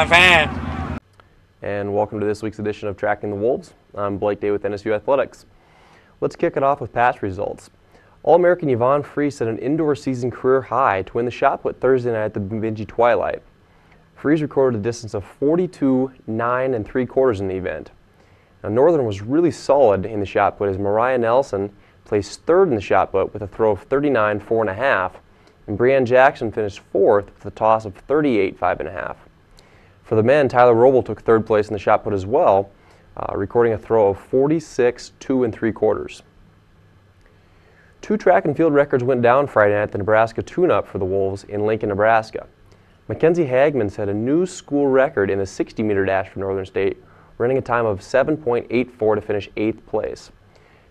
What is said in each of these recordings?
I'm a fan. And welcome to this week's edition of Tracking the Wolves. I'm Blake Day with NSU Athletics. Let's kick it off with past results. All-American Yvonne Free set an indoor season career high to win the shot put Thursday night at the Bemidji Twilight. Free's recorded a distance of 42, 9 3/4 in the event. Now, Northern was really solid in the shot put as Mariah Nelson placed third in the shot put with a throw of 39, 4.5, and Brianne Jackson finished fourth with a toss of 38, 5.5. For the men, Tyler Roble took third place in the shot put as well, recording a throw of 46, 2 3/4. Two track and field records went down Friday night at the Nebraska tune-up for the Wolves in Lincoln, Nebraska. Mackenzie Hagman set a new school record in the 60-meter dash for Northern State, running a time of 7.84 to finish 8th place.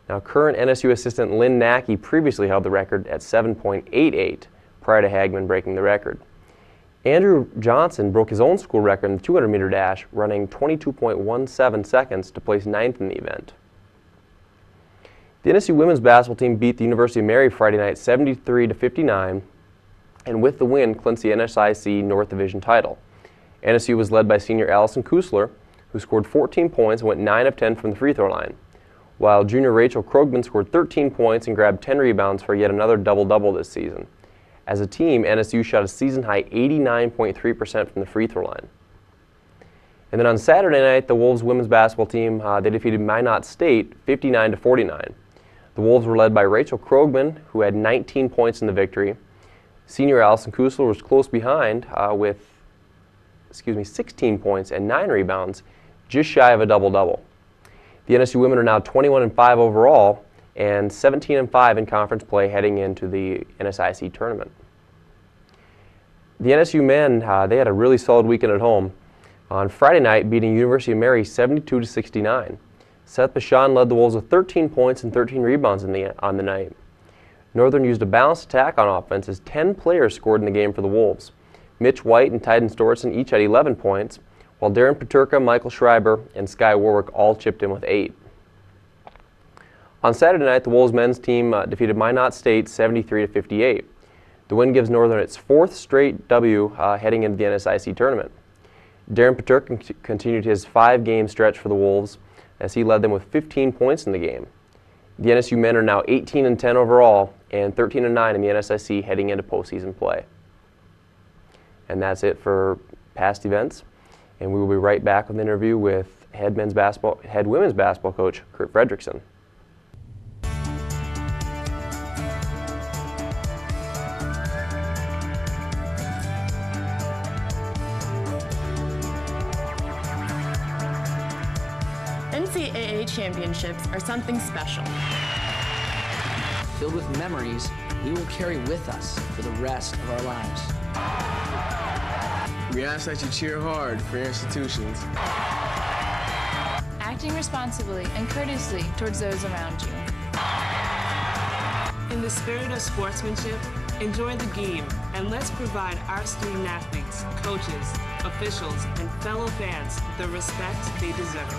Now, current NSU assistant Lynn Nackey previously held the record at 7.88 prior to Hagman breaking the record. Andrew Johnson broke his own school record in the 200-meter dash, running 22.17 seconds to place 9th in the event. The NSU women's basketball team beat the University of Mary Friday night 73-59, and with the win, clinched the NSIC North Division title. NSU was led by senior Allison Kusler, who scored 14 points and went 9 of 10 from the free throw line, while junior Rachel Krogman scored 13 points and grabbed 10 rebounds for yet another double-double this season. As a team, NSU shot a season-high 89.3% from the free throw line. And then on Saturday night, the Wolves women's basketball team, they defeated Minot State 59-49. The Wolves were led by Rachel Krogman, who had 19 points in the victory. Senior Allison Kusler was close behind with 16 points and 9 rebounds, just shy of a double-double. The NSU women are now 21-5 overall and 17-5 in conference play heading into the NSIC tournament. The NSU men, they had a really solid weekend at home. On Friday night, beating University of Mary 72-69. Seth Bashan led the Wolves with 13 points and 13 rebounds on the night. Northern used a balanced attack on offense as 10 players scored in the game for the Wolves. Mitch White and Tyden Stortson each had 11 points, while Darren Paterka, Michael Schreiber, and Sky Warwick all chipped in with 8. On Saturday night, the Wolves men's team defeated Minot State 73-58. The win gives Northern its 4th straight W heading into the NSIC tournament. Darren Paterka continued his 5-game stretch for the Wolves as he led them with 15 points in the game. The NSU men are now 18-10 overall and 13-9 in the NSIC heading into postseason play. And that's it for past events. And we will be right back with an interview with head women's basketball coach Curt Fredrickson. NCAA championships are something special. Filled with memories we will carry with us for the rest of our lives. We ask that you cheer hard for your institutions. Acting responsibly and courteously towards those around you. In the spirit of sportsmanship, enjoy the game, and let's provide our student athletes, coaches, officials, and fellow fans the respect they deserve.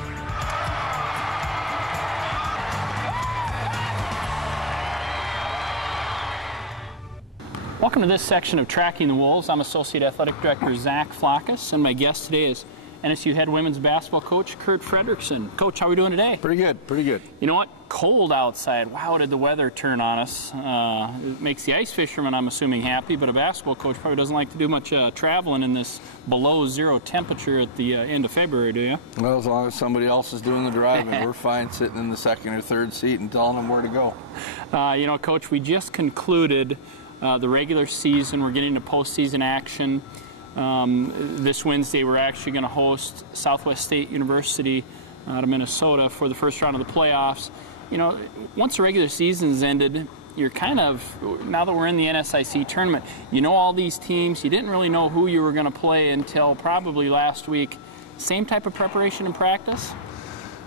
Welcome to this section of Tracking the Wolves. I'm Associate Athletic Director Zach Flackus, and my guest today is NSU head women's basketball coach Curt Fredrickson. Coach, how are we doing today? Pretty good, pretty good. You know what? Cold outside. Wow, did the weather turn on us. It makes the ice fisherman, I'm assuming, happy, but a basketball coach probably doesn't like to do much traveling in this below zero temperature at the end of February, do you? Well, as long as somebody else is doing the driving, we're fine sitting in the second or third seat and telling them where to go. You know, Coach, we just concluded the regular season. We're getting to postseason action. This Wednesday, we're actually going to host Southwest State University out of Minnesota for the first round of the playoffs. You know, once the regular season's ended, you're kind of, now that we're in the NSIC tournament, you know all these teams. You didn't really know who you were going to play until probably last week. Same type of preparation and practice?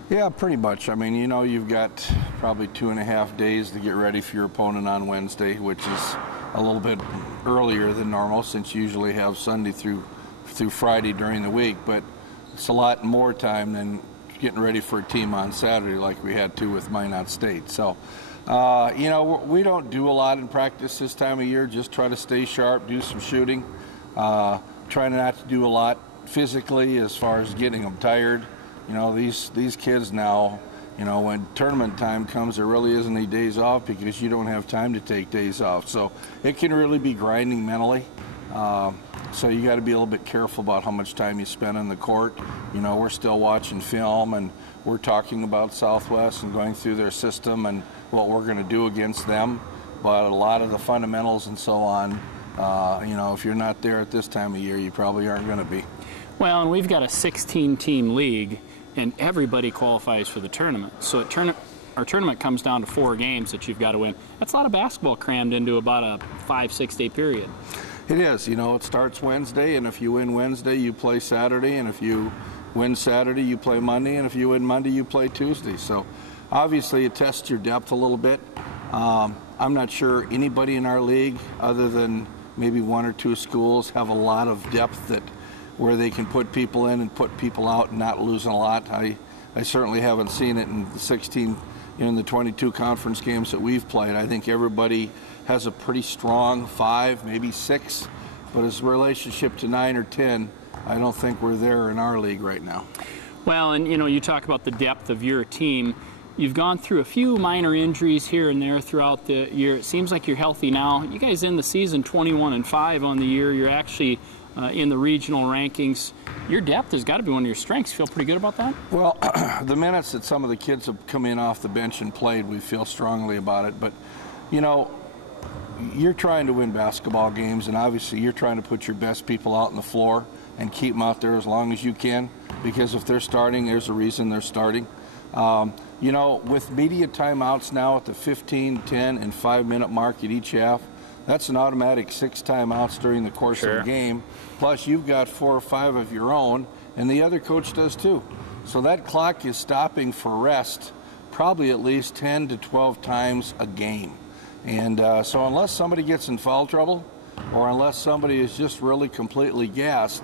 Yeah, pretty much. I mean, you know, you've got probably 2.5 days to get ready for your opponent on Wednesday, which is a little bit earlier than normal since you usually have Sunday through Friday during the week. But it's a lot more time than getting ready for a team on Saturday like we had to with Minot State. So, you know, we don't do a lot in practice this time of year. Just try to stay sharp, do some shooting. Try not to do a lot physically as far as getting them tired. You know, these kids now, you know, when tournament time comes, there really isn't any days off because you don't have time to take days off. So it can really be grinding mentally. So you got to be a little bit careful about how much time you spend on the court. You know, we're still watching film and we're talking about Southwest and going through their system and what we're going to do against them. But a lot of the fundamentals and so on, you know, if you're not there at this time of year, you probably aren't going to be. Well, and we've got a 16-team league, and everybody qualifies for the tournament. So our tournament comes down to 4 games that you've got to win. That's a lot of basketball crammed into about a 5-6 day period. It is. You know, it starts Wednesday, and if you win Wednesday, you play Saturday, and if you win Saturday, you play Monday, and if you win Monday, you play Tuesday. So obviously it tests your depth a little bit. I'm not sure anybody in our league, other than maybe 1 or 2 schools, have a lot of depth that where they can put people in and put people out and not losing a lot. I certainly haven't seen it in the 16, in the 22 conference games that we've played. I think everybody has a pretty strong 5, maybe 6, but as a relationship to 9 or 10, I don't think we're there in our league right now. Well, and you know, you talk about the depth of your team. You've gone through a few minor injuries here and there throughout the year. It seems like you're healthy now. You guys end the season 21-5 on the year. You're actually in the regional rankings. Your depth has got to be one of your strengths. You feel pretty good about that? Well, the minutes that some of the kids have come in off the bench and played, we feel strongly about it. But, you know, you're trying to win basketball games, and obviously you're trying to put your best people out on the floor and keep them out there as long as you can, because if they're starting, there's a reason they're starting. You know, with media timeouts now at the 15, 10, and 5-minute mark at each half, that's an automatic 6 timeouts during the course of the game. Plus, you've got 4 or 5 of your own, and the other coach does too. So that clock is stopping for rest probably at least 10 to 12 times a game. And so unless somebody gets in foul trouble or unless somebody is just really completely gassed,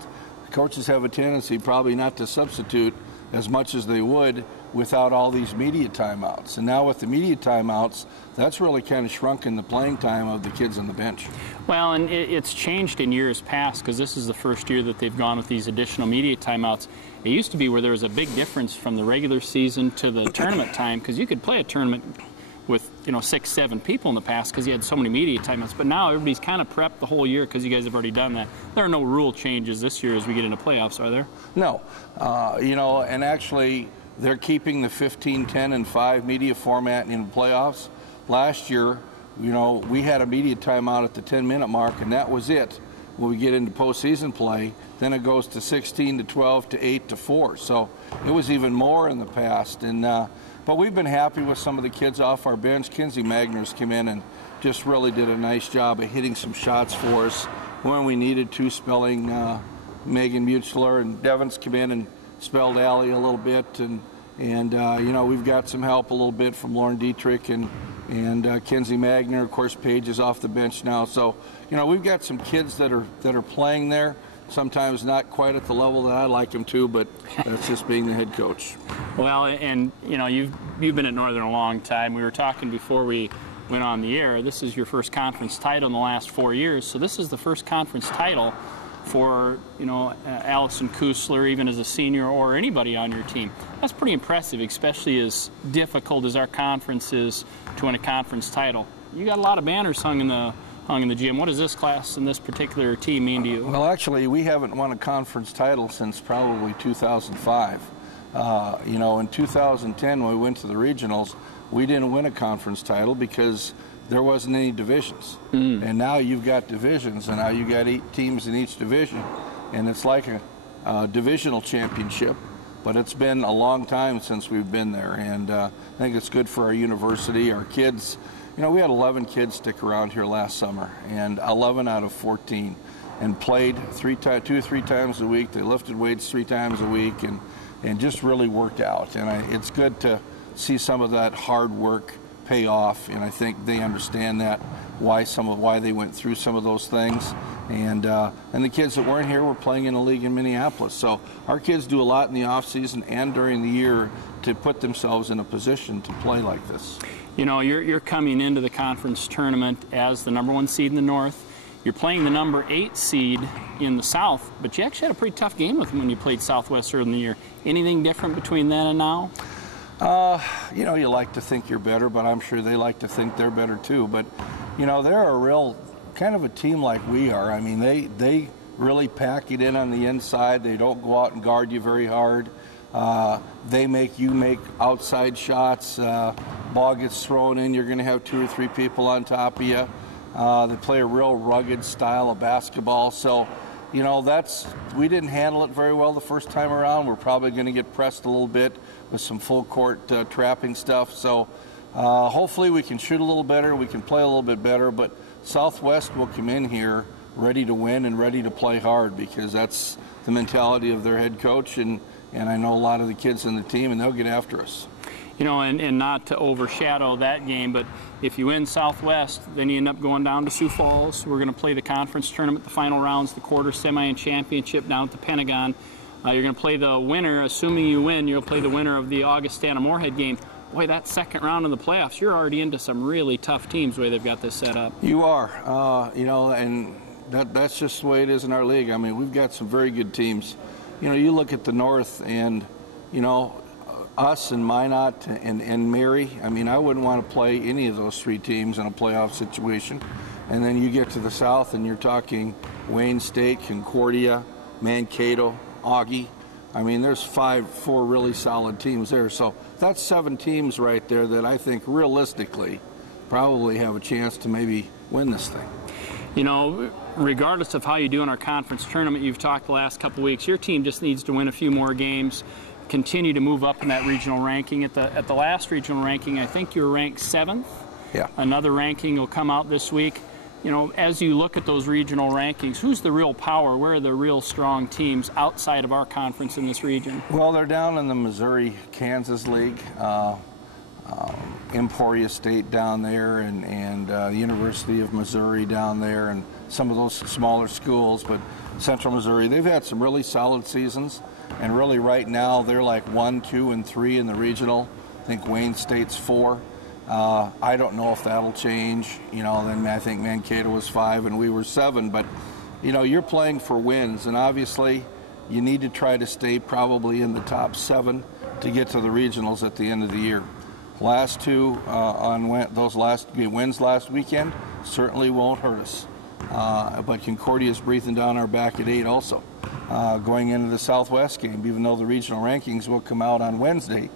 coaches have a tendency probably not to substitute as much as they would without all these media timeouts. And now with the media timeouts, that's really kind of shrunken the playing time of the kids on the bench. Well, and it's changed in years past, because this is the first year that they've gone with these additional media timeouts. It used to be where there was a big difference from the regular season to the tournament time, because you could play a tournament with, you know, 6, 7 people in the past because you had so many media timeouts. But now everybody's kind of prepped the whole year because you guys have already done that. There are no rule changes this year as we get into playoffs, are there? No. You know, and actually they're keeping the 15, 10, and 5 media format in the playoffs. Last year, you know, we had a media timeout at the 10-minute mark, and that was it. When we get into postseason play, then it goes to 16 to 12 to 8 to 4. So it was even more in the past. And but we've been happy with some of the kids off our bench. Kinsey Magner's come in and just really did a nice job of hitting some shots for us when we needed to, spelling Megan Mutzler, and Devon's come in and spelled Allie a little bit, and you know, we've got some help a little bit from Lauren Dietrich and Kinsey Magner. Of course, Paige is off the bench now, so you know, we've got some kids that are playing there. Sometimes not quite at the level that I'd like them to, but that's just being the head coach. Well, and you know, you've been at Northern a long time. We were talking before we went on the air. This is your first conference title in the last 4 years, so this is the first conference title for, you know, Allison Kusler, even as a senior, or anybody on your team. That's pretty impressive, especially as difficult as our conference is to win a conference title. You got a lot of banners hung in the gym. What does this class and this particular team mean to you? Well, actually, we haven't won a conference title since probably 2005. You know, in 2010, when we went to the regionals, we didn't win a conference title because there wasn't any divisions. And now you've got divisions, and now you got 8 teams in each division, and it's like a divisional championship. but it's been a long time since we've been there, and I think it's good for our university, our kids. You know, we had 11 kids stick around here last summer, and 11 out of 14, and played 2 or 3 times a week. They lifted weights 3 times a week, and just really worked out. And it's good to see some of that hard work pay off, and I think they understand that, why they went through some of those things. And the kids that weren't here were playing in a league in Minneapolis. So our kids do a lot in the off season and during the year to put themselves in a position to play like this. You know, you're coming into the conference tournament as the #1 seed in the North. You're playing the #8 seed in the South, but you actually had a pretty tough game with them when you played Southwest early in the year. Anything different between then and now? You know, you like to think you're better, but I'm sure they like to think they're better too. But, you know, they're a real kind of a team like we are. I mean, they really pack it in on the inside. They don't go out and guard you very hard. They make you make outside shots. Ball gets thrown in, you're going to have 2 or 3 people on top of you. They play a real rugged style of basketball. So, you know, we didn't handle it very well the first time around. We're probably going to get pressed a little bit with some full court trapping stuff. So hopefully we can shoot a little better, we can play a little bit better, but Southwest will come in here ready to win and ready to play hard, because that's the mentality of their head coach, and I know a lot of the kids in the team, and they'll get after us. You know, and not to overshadow that game, but if you win Southwest, then you end up going down to Sioux Falls. We're going to play the conference tournament, the final rounds, the quarter, semi, and championship down at the Pentagon. You're going to play the winner, assuming you win, you'll play the winner of the Augustana-Moorhead game. Boy, that second round in the playoffs, you're already into some really tough teams the way they've got this set up. You are, you know, and that's just the way it is in our league. I mean, we've got some very good teams. You know, you look at the North, and, you know, us and Minot and Mary, I mean, I wouldn't want to play any of those 3 teams in a playoff situation. And then you get to the South, and you're talking Wayne State, Concordia, Mankato, Augie. I mean, there's 4 really solid teams there. So that's 7 teams right there that I think realistically probably have a chance to maybe win this thing. You know, regardless of how you do in our conference tournament, you've talked the last couple of weeks, your team just needs to win a few more games, continue to move up in that regional ranking. At the last regional ranking, I think you were ranked 7th. Yeah. Another ranking will come out this week. You know, as you look at those regional rankings, who's the real power? Where are the real strong teams outside of our conference in this region? Well, they're down in the Missouri-Kansas League, Emporia State down there, and the University of Missouri down there, and some of those smaller schools. But Central Missouri, they've had some really solid seasons, and really right now they're like 1, 2, and 3 in the regional. I think Wayne State's 4. I don't know if that'll change. You know, then I think Mankato was 5 and we were 7. But, you know, you're playing for wins, and obviously you need to try to stay probably in the top 7 to get to the regionals at the end of the year. Last 2 those wins last weekend certainly won't hurt us. But Concordia's breathing down our back at 8 also. Going into the Southwest game, even though the regional rankings will come out on Wednesday,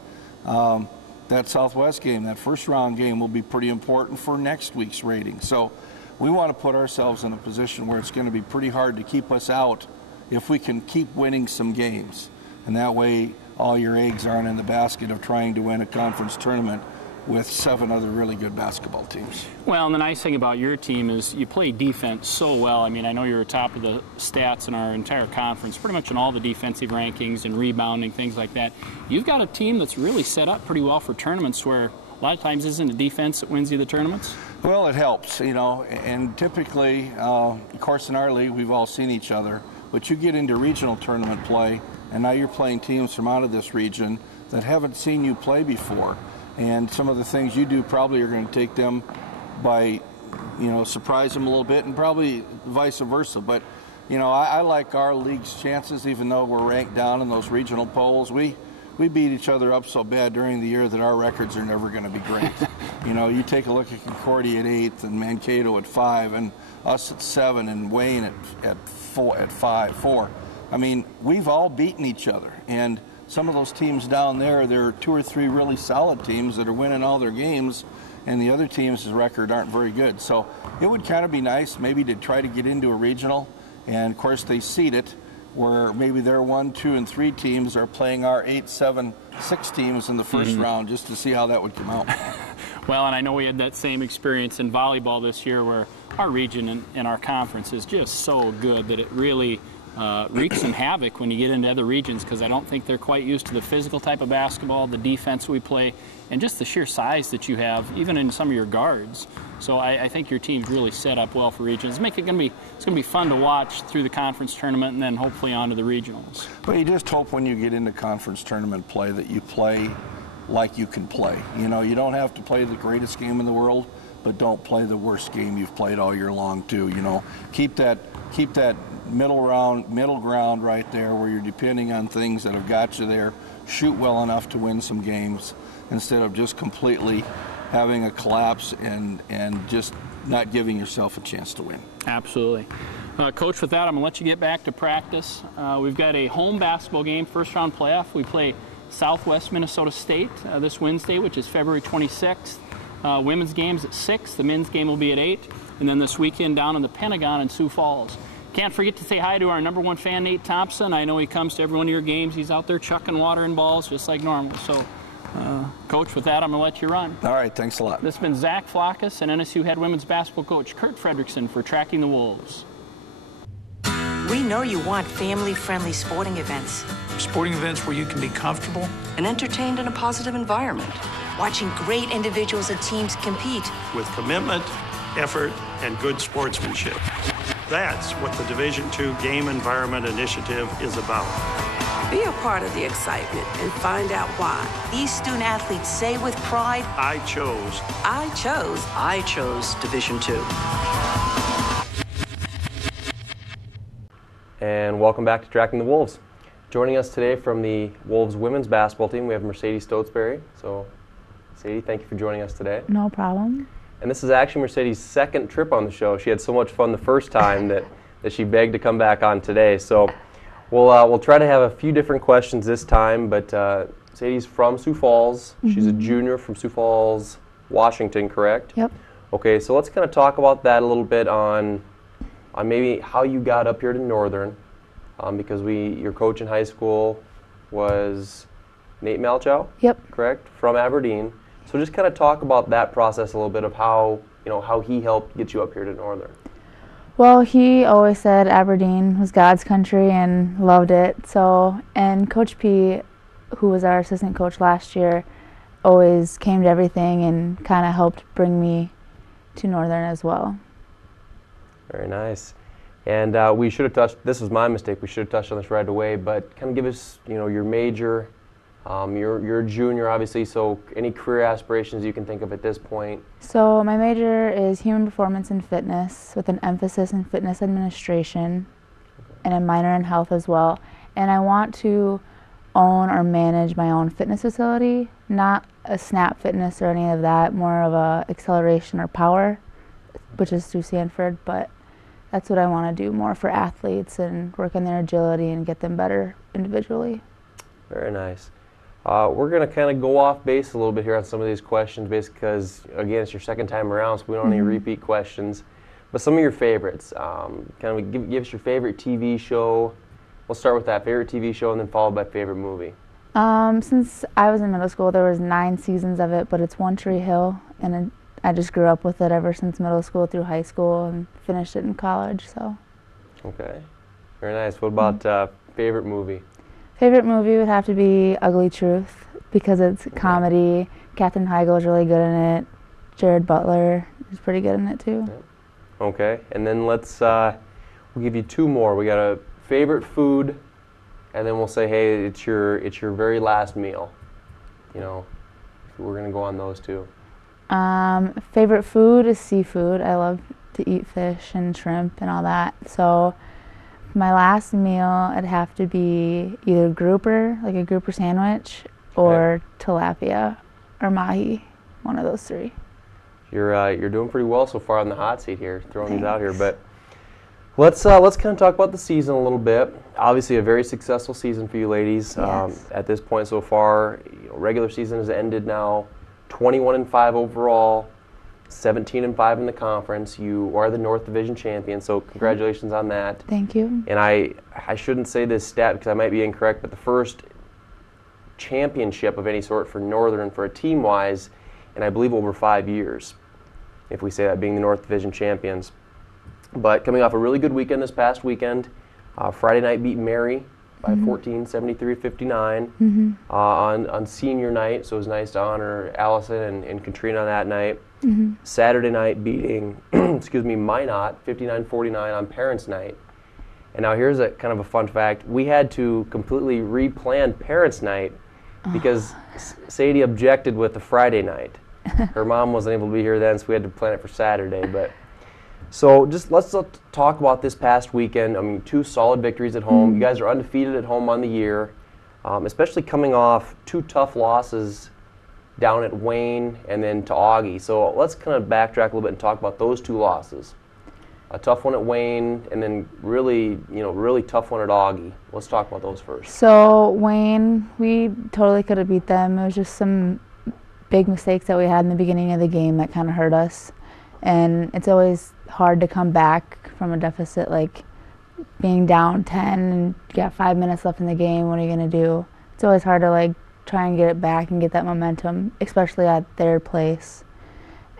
that Southwest game, that first round game, will be pretty important for next week's rating. So we want to put ourselves in a position where it's going to be pretty hard to keep us out if we can keep winning some games. And that way all your eggs aren't in the basket of trying to win a conference tournament with 7 other really good basketball teams. Well, and the nice thing about your team is you play defense so well. I mean, I know you're top of the stats in our entire conference, pretty much in all the defensive rankings and rebounding, things like that. You've got a team that's really set up pretty well for tournaments where a lot of times isn't it defense that wins you the tournaments? Well, it helps, you know, and typically, of course, in our league, we've all seen each other, but you get into regional tournament play, and now you're playing teams from out of this region that haven't seen you play before. And some of the things you do probably are going to take them by, you know, surprise them a little bit, and probably vice versa. But, you know, I like our league's chances, even though we're ranked down in those regional polls. We beat each other up so bad during the year that our records are never going to be great. You know, you take a look at Concordia at 8th, and Mankato at 5, and us at 7, and Wayne at 4. I mean, we've all beaten each other, and some of those teams down there are 2 or 3 really solid teams that are winning all their games, and the other teams' record aren't very good. So it would kind of be nice maybe to try to get into a regional, and of course they seed it, where maybe their 1, 2, and 3 teams are playing our 8, 7, 6 teams in the first round, just to see how that would come out. Well, and I know we had that same experience in volleyball this year, where our region and our conference is just so good that it really wreaks some havoc when you get into other regions, because I don't think they're quite used to the physical type of basketball, the defense we play, and just the sheer size that you have, even in some of your guards. So I think your team's really set up well for regions. It's going to be fun to watch through the conference tournament and then hopefully on to the regionals. But you just hope when you get into conference tournament play that you play like you can play. You know, you don't have to play the greatest game in the world, but don't play the worst game you've played all year long too. You know, keep that middle ground right there, where you're depending on things that have got you there. Shoot well enough to win some games instead of just completely having a collapse and just not giving yourself a chance to win. Absolutely. Coach, with that, I'm going to let you get back to practice. We've got a home basketball game, first round playoff. We play Southwest Minnesota State this Wednesday, which is February 26th. Women's game's at 6. The men's game will be at 8. And then this weekend down in the Pentagon in Sioux Falls. Can't forget to say hi to our #1 fan, Nate Thompson. I know he comes to every one of your games. He's out there chucking water and balls just like normal. So, Coach, with that, I'm going to let you run. All right, thanks a lot. This has been Zach Flackus and NSU head women's basketball coach Curt Fredrickson for Tracking the Wolves. We know you want family-friendly sporting events. Sporting events where you can be comfortable and entertained in a positive environment. Watching great individuals and teams compete. With commitment, effort, and good sportsmanship. That's what the Division II Game Environment Initiative is about. Be a part of the excitement and find out why. These student athletes say with pride, I chose Division II. And welcome back to Tracking the Wolves. Joining us today from the Wolves women's basketball team, we have Mercedes Stotesbery. So, Sadie, thank you for joining us today. No problem. And this is actually Mercedes' second trip on the show. She had so much fun the first time that she begged to come back on today. So we'll try to have a few different questions this time, but Sadie's from Sioux Falls. She's a junior from Sioux Falls, Washington, correct? Yep. Okay, so let's kind of talk about that a little bit on maybe how you got up here to Northern, because your coach in high school was Nate Malchow? Yep. Correct? From Aberdeen. So just kind of talk about that process a little bit of how he helped get you up here to Northern. Well, he always said Aberdeen was God's country and loved it. So, and Coach P, who was our assistant coach last year, always came to everything and kind of helped bring me to Northern as well. Very nice. And we should have touched, this was my mistake, we should have touched on this right away, but kind of give us, your major. You're a junior, obviously, so any career aspirations you can think of at this point? So my major is human performance and fitness with an emphasis in fitness administration and a minor in health as well. And I want to own or manage my own fitness facility, not a snap fitness or any of that, more of a acceleration or power, which is through Sanford, but that's what I want to do more for athletes and work on their agility and get them better individually. Very nice. We're going to kind of go off base a little bit here on some of these questions, basically because, again, it's your second time around, so we don't have any repeat questions. But some of your favorites, kind of give us your favorite TV show. We'll start with that, favorite TV show, and then followed by favorite movie. Since I was in middle school, there was 9 seasons of it, but it's One Tree Hill, and I just grew up with it ever since middle school through high school and finished it in college. So. Okay, very nice. What about favorite movie? Favorite movie would have to be Ugly Truth because it's comedy. Katherine Heigl is really good in it. Jared Butler is pretty good in it too. Okay, and then we'll give you 2 more. We got a favorite food, and then we'll say, hey, it's your very last meal. We're gonna go on those 2. Favorite food is seafood. I love to eat fish and shrimp and all that. So my last meal, it'd have to be either grouper, like a grouper sandwich, or tilapia or mahi, one of those 3. You're doing pretty well so far on the hot seat here, throwing these out here. But let's kind of talk about the season a little bit. Obviously, a very successful season for you ladies. Yes. At this point so far, regular season has ended now, 21-5 overall. 17-5 in the conference. You are the North Division champion, so congratulations on that. Thank you. And I shouldn't say this stat because I might be incorrect, but the first championship of any sort for Northern for a team-wise, and I believe over 5 years, if we say that, being the North Division champions. But coming off a really good weekend this past weekend, Friday night beat Mary by 14, 73-59 on senior night, so it was nice to honor Allison and Katrina on that night. Saturday night beating, excuse me, Minot 59-49 on Parents' Night. And now here's a kind of a fun fact. We had to completely replan Parents' Night because Sadie objected with the Friday night. Her mom wasn't able to be here then, so we had to plan it for Saturday. But so just let's talk about this past weekend. I mean, 2 solid victories at home. You guys are undefeated at home on the year, especially coming off 2 tough losses down at Wayne and then to Augie. So let's kind of backtrack a little bit and talk about those 2 losses. A tough one at Wayne and then really tough one at Augie. Let's talk about those first. So Wayne, we totally could have beat them. It was just some big mistakes that we had in the beginning of the game that kind of hurt us. And it's always hard to come back from a deficit, like being down 10 and you got 5 minutes left in the game. What are you going to do? It's always hard to like try and get it back and get that momentum, especially at their place.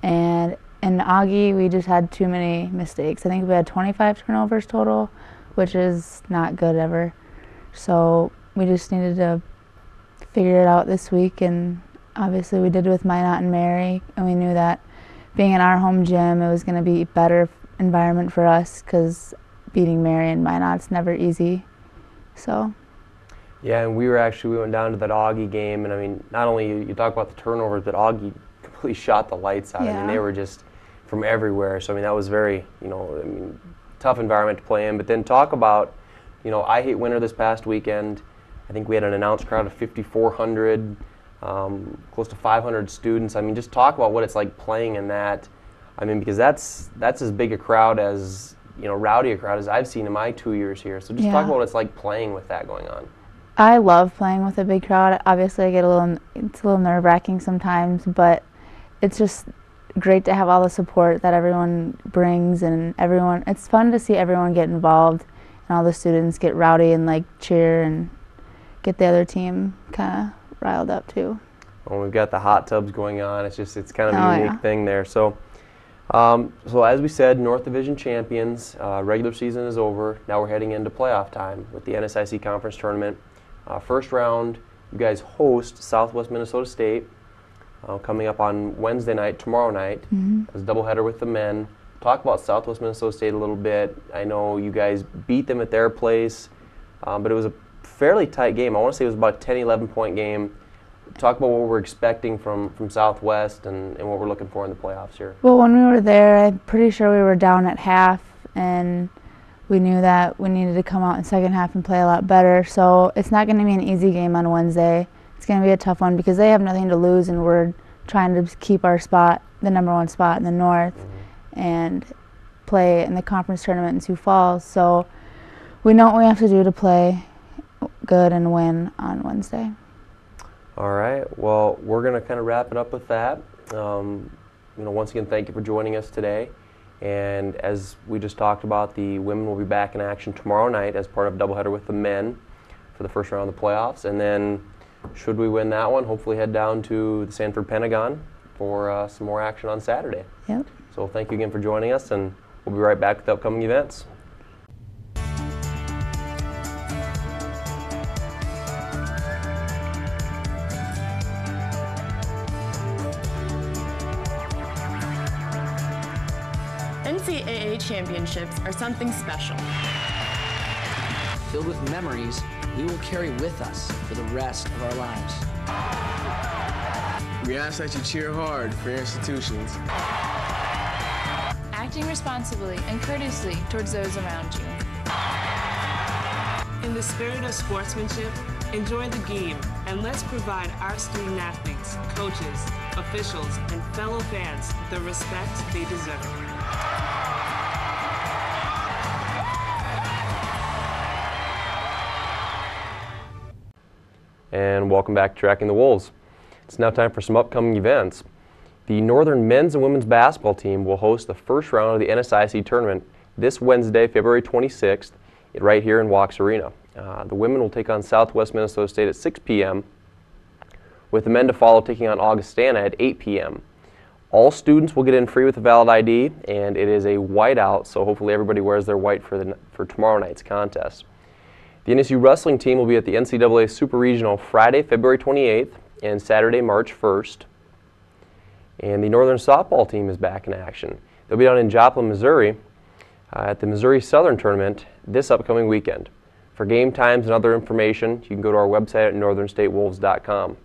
And in Augie, we just had too many mistakes. I think we had 25 turnovers total, which is not good ever. So we just needed to figure it out this week, and obviously we did with Minot and Mary, and we knew that being in our home gym, it was going to be a better environment for us because beating Mary and Minot's never easy. So. Yeah, and we went down to that Augie game, and I mean, not only you talk about the turnovers, but Augie completely shot the lights out. Yeah. I mean, they were just from everywhere. So I mean, that was very, tough environment to play in. But then talk about, I Hate Winter this past weekend. I think we had an announced crowd of 5,400, close to 500 students. I mean, just talk about what it's like playing in that. I mean, because that's as big a crowd as, rowdy a crowd as I've seen in my 2 years here. So just talk about what it's like playing with that going on. I love playing with a big crowd. Obviously, it's a little nerve-wracking sometimes, but it's just great to have all the support that everyone brings, and it's fun to see everyone get involved and all the students get rowdy and like cheer and get the other team kind of riled up too. Well, we've got the hot tubs going on. It's kind of a unique thing there. So, so as we said, North Division champions. Regular season is over. Now we're heading into playoff time with the NSIC conference tournament. First round, you guys host Southwest Minnesota State coming up on Wednesday night, tomorrow night, as a doubleheader with the men. Talk about Southwest Minnesota State a little bit. I know you guys beat them at their place, but it was a fairly tight game. I want to say it was about a 10, 11-point game. Talk about what we're expecting from Southwest and what we're looking for in the playoffs here. Well, when we were there, I'm pretty sure we were down at half, and we knew that we needed to come out in the second half and play a lot better. So it's not going to be an easy game on Wednesday. It's going to be a tough one because they have nothing to lose, and we're trying to keep our spot, the #1 spot in the North, and play in the conference tournament in Sioux Falls. So we know what we have to do to play good and win on Wednesday. All right. Well, we're going to kind of wrap it up with that. Once again, thank you for joining us today. And as we just talked about, the women will be back in action tomorrow night as part of a doubleheader with the men for the first round of the playoffs. And then, should we win that one, hopefully head down to the Sanford Pentagon for some more action on Saturday. Yep. So thank you again for joining us, and we'll be right back with the upcoming events. NCAA championships are something special. Filled with memories we will carry with us for the rest of our lives. We ask that you cheer hard for your institutions. Acting responsibly and courteously towards those around you. In the spirit of sportsmanship, enjoy the game, and let's provide our student athletes, coaches, officials, and fellow fans the respect they deserve. And welcome back to Tracking the Wolves. It's now time for some upcoming events. The Northern men's and women's basketball team will host the first round of the NSIC tournament this Wednesday, February 26th, right here in Walks Arena. The women will take on Southwest Minnesota State at 6 p.m., with the men to follow taking on Augustana at 8 p.m. All students will get in free with a valid ID, and it is a whiteout, so hopefully everybody wears their white for tomorrow night's contest. The NSU wrestling team will be at the NCAA Super Regional Friday, February 28th, and Saturday, March 1st. And the Northern softball team is back in action. They'll be down in Joplin, Missouri at the Missouri Southern Tournament this upcoming weekend. For game times and other information, you can go to our website at northernstatewolves.com.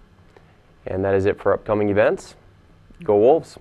And that is it for upcoming events. Go Wolves!